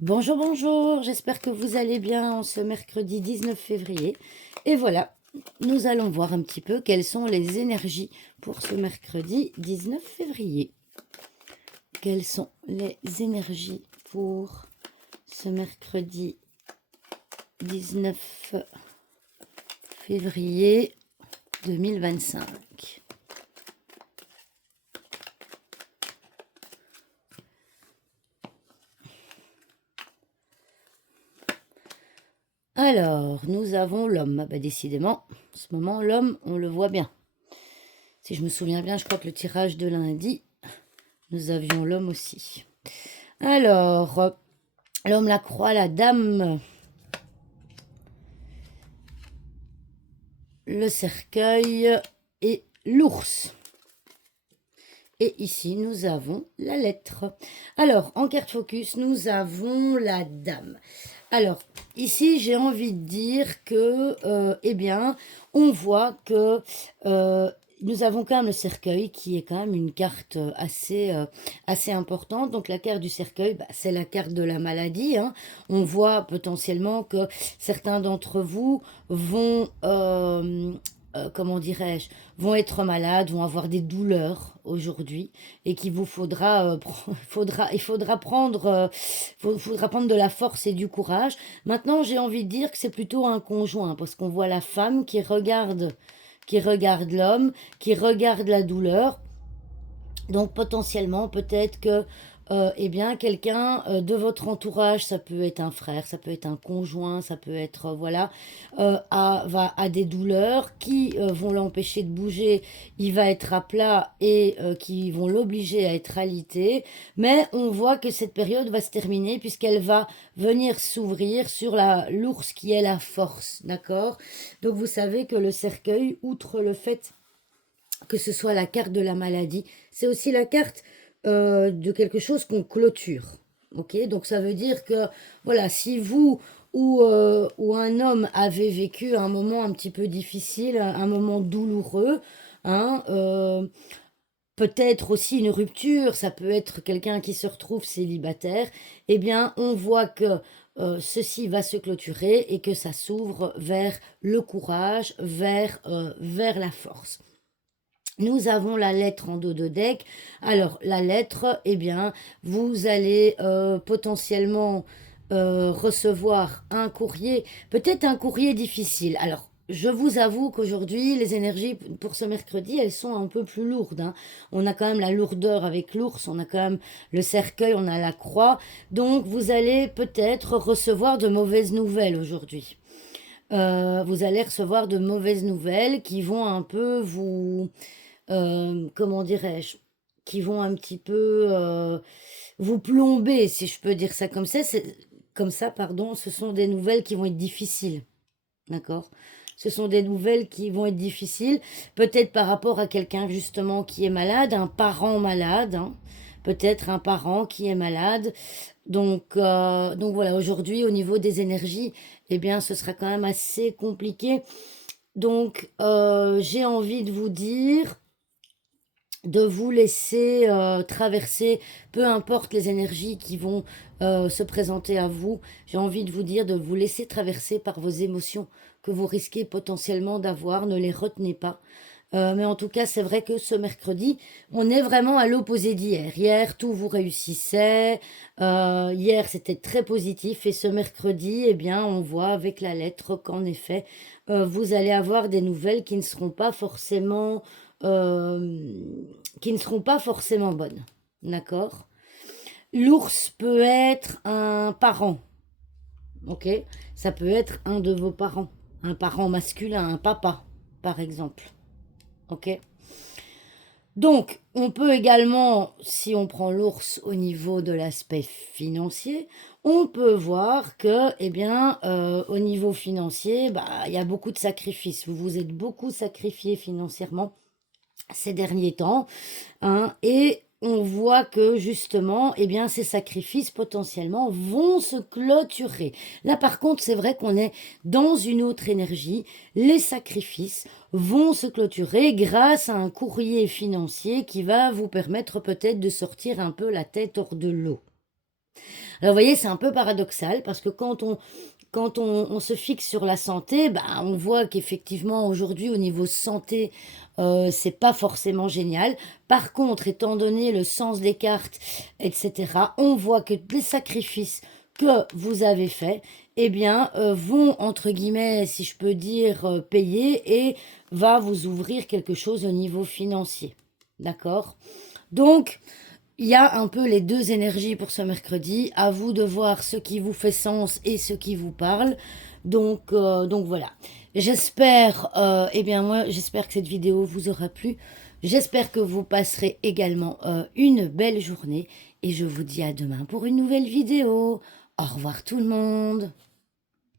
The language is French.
Bonjour, bonjour, j'espère que vous allez bien en ce mercredi 19 février. Et voilà, nous allons voir un petit peu quelles sont les énergies pour ce mercredi 19 février. Quelles sont les énergies pour ce mercredi 19 février 2025? Alors, nous avons l'homme. Ah bah, décidément, en ce moment, l'homme, on le voit bien. Si je me souviens bien, je crois que le tirage de lundi, nous avions l'homme aussi. Alors, l'homme, la croix, la dame, le cercueil et l'ours. Et ici, nous avons la lettre. Alors, en carte focus, nous avons la dame. Alors, ici, j'ai envie de dire que, eh bien, on voit que nous avons quand même le cercueil qui est quand même une carte assez importante. Donc, la carte du cercueil, bah, c'est la carte de la maladie, hein. On voit potentiellement que certains d'entre vous vont, comment dirais-je, vont être malades, vont avoir des douleurs aujourd'hui et qu'il vous faudra, il faudra faudra prendre de la force et du courage. Maintenant, j'ai envie de dire que c'est plutôt un conjoint parce qu'on voit la femme qui regarde l'homme, qui regarde la douleur. Donc potentiellement, peut-être que eh bien, quelqu'un de votre entourage, ça peut être un frère, ça peut être un conjoint, ça peut être, voilà, a des douleurs qui vont l'empêcher de bouger, il va être à plat et qui vont l'obliger à être alité. Mais on voit que cette période va se terminer puisqu'elle va venir s'ouvrir sur l'ours qui est la force, d'accord? Donc vous savez que le cercueil, outre le fait que ce soit la carte de la maladie, c'est aussi la carte de quelque chose qu'on clôture. Ok, donc ça veut dire que voilà, si vous ou un homme avez vécu un moment un petit peu difficile, un moment douloureux, hein, peut-être aussi une rupture, ça peut être quelqu'un qui se retrouve célibataire, eh bien on voit que ceci va se clôturer et que ça s'ouvre vers le courage, vers la force. Nous avons la lettre en dos de deck. Alors, la lettre, eh bien, vous allez potentiellement recevoir un courrier, peut-être un courrier difficile. Alors, je vous avoue qu'aujourd'hui, les énergies pour ce mercredi, elles sont un peu plus lourdes, hein. On a quand même la lourdeur avec l'ours, on a quand même le cercueil, on a la croix. Donc, vous allez peut-être recevoir de mauvaises nouvelles aujourd'hui. Vous allez recevoir de mauvaises nouvelles qui vont un peu comment dirais-je, qui vont un petit peu vous plomber, si je peux dire ça comme ça. Comme ça, pardon, ce sont des nouvelles qui vont être difficiles, d'accord? Ce sont des nouvelles qui vont être difficiles, peut-être par rapport à quelqu'un justement qui est malade, un parent malade, hein, peut-être un parent qui est malade. Donc voilà, aujourd'hui, au niveau des énergies, eh bien, ce sera quand même assez compliqué. Donc, j'ai envie de vous dire de vous laisser traverser, peu importe les énergies qui vont se présenter à vous, j'ai envie de vous dire de vous laisser traverser par vos émotions que vous risquez potentiellement d'avoir, ne les retenez pas. Mais en tout cas, c'est vrai que ce mercredi, on est vraiment à l'opposé d'hier. Hier, tout vous réussissait. Hier, c'était très positif. Et ce mercredi, eh bien, on voit avec la lettre qu'en effet, vous allez avoir des nouvelles qui ne seront pas forcément bonnes. D'accord? L'ours peut être un parent. Ok? Ça peut être un de vos parents. Un parent masculin, un papa, par exemple. Ok? Donc, on peut également, si on prend l'ours au niveau de l'aspect financier, on peut voir que, eh bien, au niveau financier, bah, il y a beaucoup de sacrifices. Vous vous êtes beaucoup sacrifié financièrement ces derniers temps, hein, et on voit que justement, eh bien, ces sacrifices potentiellement vont se clôturer. Là, par contre, c'est vrai qu'on est dans une autre énergie. Les sacrifices vont se clôturer grâce à un courrier financier qui va vous permettre peut-être de sortir un peu la tête hors de l'eau. Alors, vous voyez, c'est un peu paradoxal parce que on se fixe sur la santé, bah, on voit qu'effectivement, aujourd'hui, au niveau santé, c'est pas forcément génial. Par contre, étant donné le sens des cartes, etc., on voit que les sacrifices que vous avez faits, eh bien, vont, entre guillemets, si je peux dire, payer et va vous ouvrir quelque chose au niveau financier. D'accord? Donc, il y a un peu les deux énergies pour ce mercredi. À vous de voir ce qui vous fait sens et ce qui vous parle. Donc voilà. J'espère, eh bien moi, j'espère que cette vidéo vous aura plu. J'espère que vous passerez également une belle journée. Et je vous dis à demain pour une nouvelle vidéo. Au revoir tout le monde.